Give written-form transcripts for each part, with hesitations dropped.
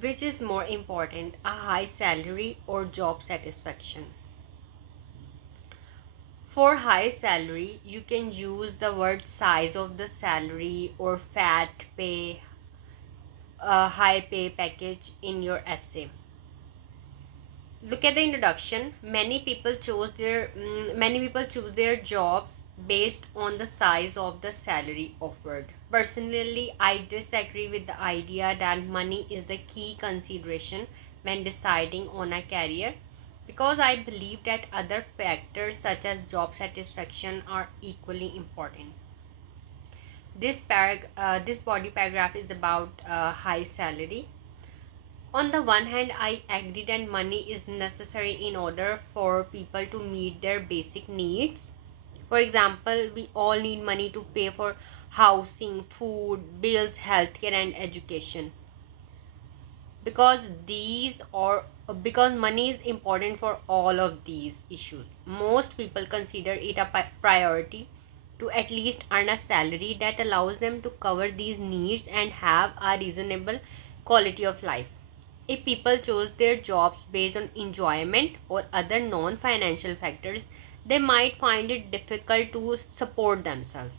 Which is more important, a high salary or job satisfaction? For high salary, you can use the word size of the salary or fat pay, high pay package in your essay. Look at the introduction. Many people choose their jobs based on the size of the salary offered. Personally, I disagree with the idea that money is the key consideration when deciding on a career, because I believe that other factors such as job satisfaction are equally important. This body paragraph is about high salary. On the one hand, I agree that money is necessary in order for people to meet their basic needs. For example, we all need money to pay for housing, food, bills, healthcare, and education. Because money is important for all of these issues, most people consider it a priority to at least earn a salary that allows them to cover these needs and have a reasonable quality of life. If people chose their jobs based on enjoyment or other non-financial factors, they might find it difficult to support themselves.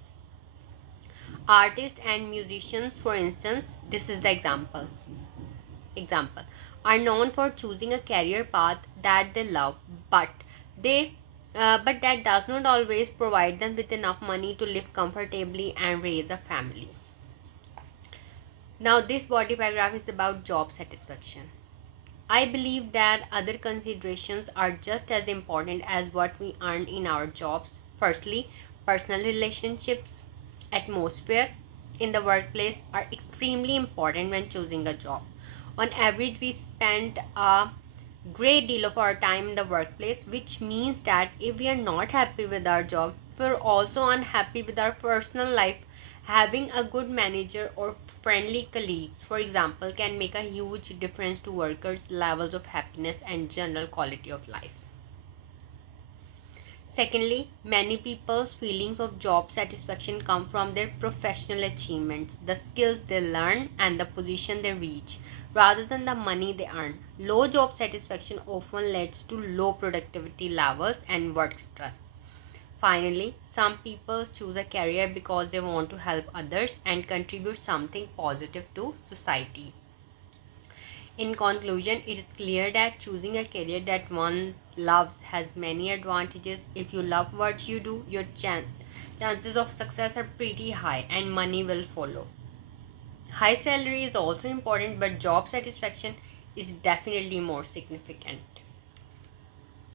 Artists and musicians, for instance, this is the example, are known for choosing a career path that they love, but that does not always provide them with enough money to live comfortably and raise a family. Now, this body paragraph is about job satisfaction. I believe that other considerations are just as important as what we earn in our jobs. Firstly, personal relationships, atmosphere in the workplace are extremely important when choosing a job. On average, we spend a great deal of our time in the workplace, which means that if we are not happy with our job, we're also unhappy with our personal life. Having a good manager or friendly colleagues, for example, can make a huge difference to workers' levels of happiness and general quality of life. Secondly, many people's feelings of job satisfaction come from their professional achievements, the skills they learn, and the position they reach, rather than the money they earn. Low job satisfaction often leads to low productivity levels and work stress. Finally, some people choose a career because they want to help others and contribute something positive to society. In conclusion, it is clear that choosing a career that one loves has many advantages. If you love what you do, your chances of success are pretty high and money will follow. High salary is also important, but job satisfaction is definitely more significant.